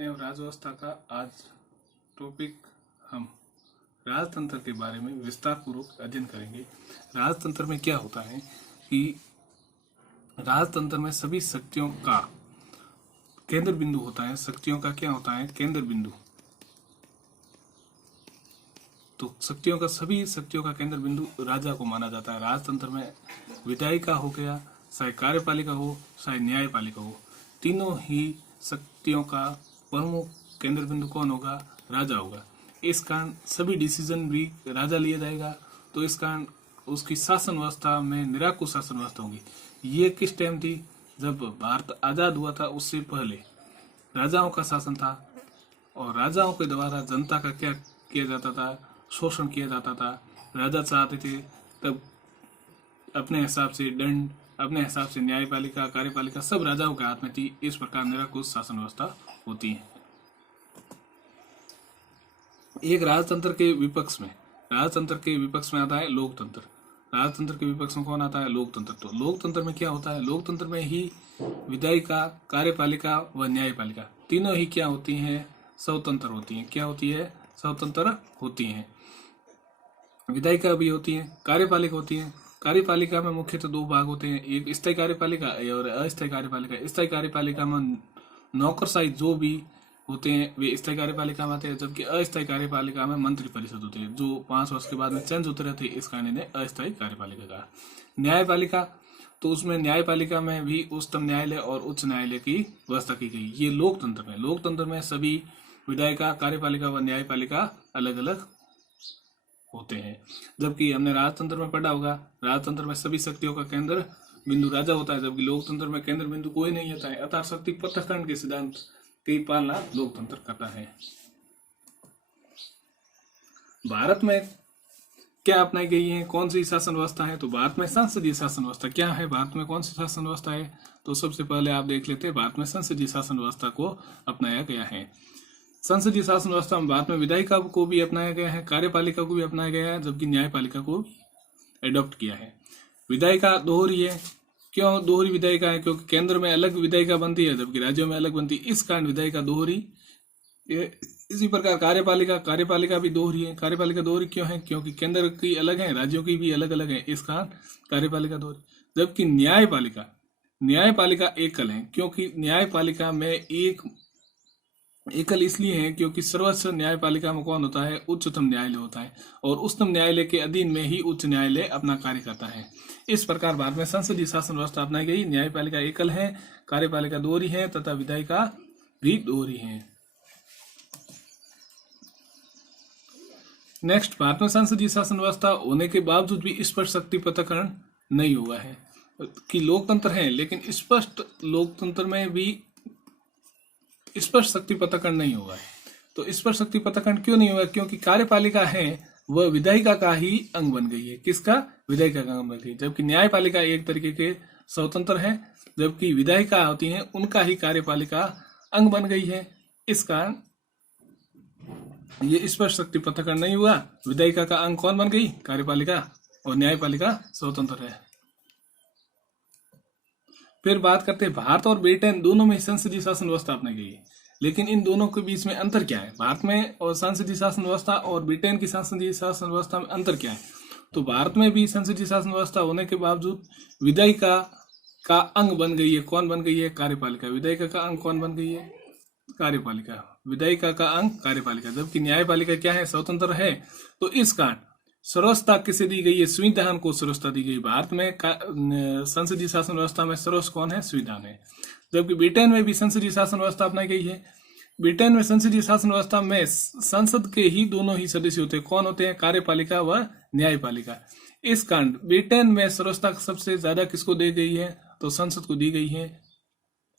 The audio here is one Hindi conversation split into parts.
एवं राजव्यवस्था का आज टॉपिक हम राजतंत्र के बारे में विस्तार पूर्वक अध्ययन करेंगे। राजतंत्र में क्या होता है कि राजतंत्र में सभी शक्तियों का केंद्र बिंदु होता है। शक्तियों का क्या होता है? केंद्र बिंदु। तो सभी शक्तियों का केंद्र बिंदु राजा को माना जाता है। राजतंत्र में विधायिका हो गया, चाहे कार्यपालिका हो, चाहे न्यायपालिका हो, तीनों ही शक्तियों का प्रमुख केंद्र बिंदु कौन होगा? राजा होगा। इस कारण सभी डिसीजन भी राजा लिया जाएगा। तो इस कारण उसकी शासन व्यवस्था में निरंकुश शासन व्यवस्था होगी। ये किस टाइम थी? जब भारत आजाद हुआ था, उससे पहले राजाओं का शासन था और राजाओं के द्वारा जनता का क्या किया जाता था? शोषण किया जाता था। राजा चाहते थे तब अपने हिसाब से दंड, अपने हिसाब से न्यायपालिका, कार्यपालिका सब राजाओं के हाथ में थी। इस प्रकार निरंकुश शासन व्यवस्था होती है। एक राजतंत्र के विपक्ष में आता है लोकतंत्र। राजतंत्र के विपक्ष में कौन आता है? लोकतंत्र। तो लोकतंत्र में क्या होता है? लोकतंत्र में ही विधायिका, कार्यपालिका व न्यायपालिका तीनों ही क्या होती हैं? स्वतंत्र होती हैं। क्या होती है? स्वतंत्र होती हैं। विधायिका भी होती है, कार्यपालिका होती है। कार्यपालिका में मुख्यतः दो भाग होते हैं, एक स्थायी कार्यपालिका और अस्थायी कार्यपालिका। स्थायी कार्यपालिका में नौकरशाही जो भी होते हैं वे स्थायी कार्यपालिका में आते हैं, जबकि अस्थायी कार्यपालिका में मंत्री परिषद होती है जो 5 वर्ष के बाद में चेंज होते रहते हैं। इस कारण इन्हें अस्थायी कार्यपालिका कहा। न्यायपालिका, तो उसमें न्यायपालिका में भी उच्चतम न्यायालय और उच्च न्यायालय की व्यवस्था की गई। ये लोकतंत्र में सभी विधायिका, कार्यपालिका व न्यायपालिका अलग अलग होते हैं। जबकि हमने राजतंत्र में पढ़ा होगा, राजतंत्र में सभी शक्तियों का केंद्र बिंदु राजा होता है, जबकि लोकतंत्र में केंद्र बिंदु कोई नहीं होता है। अतः शक्ति पृथक्करण के सिद्धांत की पालना लोकतंत्र करता है। भारत में क्या अपनाई गई है? कौन सी शासन व्यवस्था है? तो भारत में संसदीय शासन व्यवस्था। क्या है भारत में? कौन सी शासन व्यवस्था है? तो सबसे पहले आप देख लेते हैं, भारत में संसदीय शासन व्यवस्था को अपनाया गया है। संसदीय शासन व्यवस्था में भारत में विधायिका को भी अपनाया गया है, कार्यपालिका को भी अपनाया गया है, जबकि न्यायपालिका को भी एडॉप्ट किया है। विधायिका दोहरी है। क्यों दोहरी विधायिका है? क्योंकि केंद्र में अलग विधायिका बनती है जबकि राज्यों में अलग बनती है। इस कारण विधायिका दोहरी। इसी प्रकार कार्यपालिका भी दोहरी है। कार्यपालिका दोहरी क्यों है? क्योंकि केंद्र की अलग है, राज्यों की भी अलग अलग है, इस कारण कार्यपालिका दोहरी। जबकि न्यायपालिका एकल है, क्योंकि न्यायपालिका में एकल इसलिए है क्योंकि सर्वोच्च न्यायपालिका में कौन होता है? उच्चतम न्यायालय होता है और उच्चतम न्यायालय के अधीन में ही उच्च न्यायालय अपना कार्य करता है। इस प्रकार भारत में संसदीय शासन व्यवस्था अपनाई गई। न्यायपालिका एकल है, कार्यपालिका दोहरी है तथा विधायिका भी दोहरी है। नेक्स्ट, भारत में संसदीय शासन व्यवस्था होने के बावजूद भी स्पष्ट शक्ति पृथक्करण नहीं हुआ है। कि लोकतंत्र है लेकिन स्पष्ट लोकतंत्र में भी स्पष्ट शक्ति पृथक्करण नहीं हुआ है। तो स्पष्ट शक्ति पृथक्करण क्यों नहीं हुआ? क्योंकि कार्यपालिका है वह विधायिका का ही अंग बन गई है। किसका? विधायिका का अंग बन गई। जबकि न्यायपालिका एक तरीके के स्वतंत्र है, जबकि विधायिका होती है उनका ही कार्यपालिका अंग बन गई है। इस कारण ये स्पष्ट शक्ति पृथक्करण नहीं हुआ। विधायिका का अंग कौन बन गई? कार्यपालिका, और न्यायपालिका स्वतंत्र है। फिर बात करते हैं, भारत और ब्रिटेन दोनों में संसदीय शासन व्यवस्था अपनाई गई है, लेकिन इन दोनों के बीच में अंतर क्या है? भारत में और संसदीय शासन व्यवस्था और ब्रिटेन की संसदीय शासन व्यवस्था में अंतर क्या है? तो भारत में भी संसदीय शासन व्यवस्था होने के बावजूद विधायिका का अंग बन गई है। कौन बन गई है? कार्यपालिका। विधायिका का अंग कौन बन गई है? कार्यपालिका। विधायिका का अंग कार्यपालिका। जबकि न्यायपालिका क्या है? स्वतंत्र है। तो इस कारण सर्वोच्चता किसे दी गई है? संविधान को सर्वोच्चता दी गई। भारत में संसदीय शासन व्यवस्था में सर्वोच्च कौन है? संविधान है। जबकि ब्रिटेन में भी संसदीय शासन व्यवस्था अपनाई गई है। ब्रिटेन में संसदीय शासन व्यवस्था में संसद के ही दोनों ही सदस्य होते हैं। कौन होते हैं? कार्यपालिका व न्यायपालिका। इस कारण ब्रिटेन में सर्वोच्चता सबसे ज्यादा किसको दी गई है? तो संसद को दी गई है।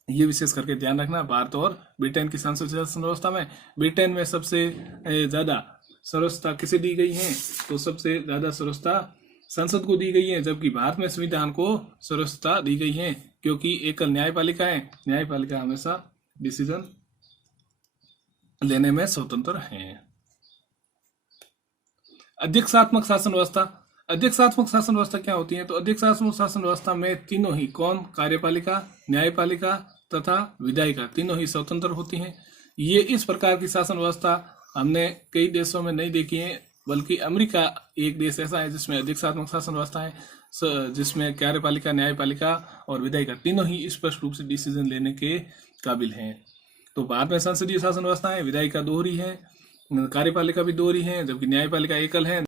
ये विशेष करके ध्यान रखना। भारत और ब्रिटेन की संसदीय शासन व्यवस्था में ब्रिटेन में सबसे ज्यादा सर्वोच्चता किसे दी गई है? तो सबसे ज्यादा सर्वोच्चता संसद को दी गई है, जबकि भारत में संविधान को सर्वोच्चता दी गई है, क्योंकि एकल न्यायपालिका है। न्यायपालिका हमेशा डिसीजन लेने में स्वतंत्र है। अध्यक्षात्मक शासन व्यवस्था। अध्यक्षात्मक शासन व्यवस्था क्या होती है? तो अध्यक्षात्मक शासन व्यवस्था में तीनों ही कौन? कार्यपालिका, न्यायपालिका तथा विधायिका तीनों ही स्वतंत्र होती हैं। ये इस प्रकार की शासन व्यवस्था हमने कई देशों में नहीं देखी है, बल्कि अमेरिका एक देश ऐसा है जिसमें अधिकारात्मक शासन व्यवस्था है, जिसमें कार्यपालिका, न्यायपालिका और विधायिका तीनों ही स्पष्ट रूप से डिसीजन लेने के काबिल हैं। तो भारत में संसदीय शासन व्यवस्था है, विधायिका दोहरी है, कार्यपालिका भी दोहरी है, जबकि न्यायपालिका एकल है।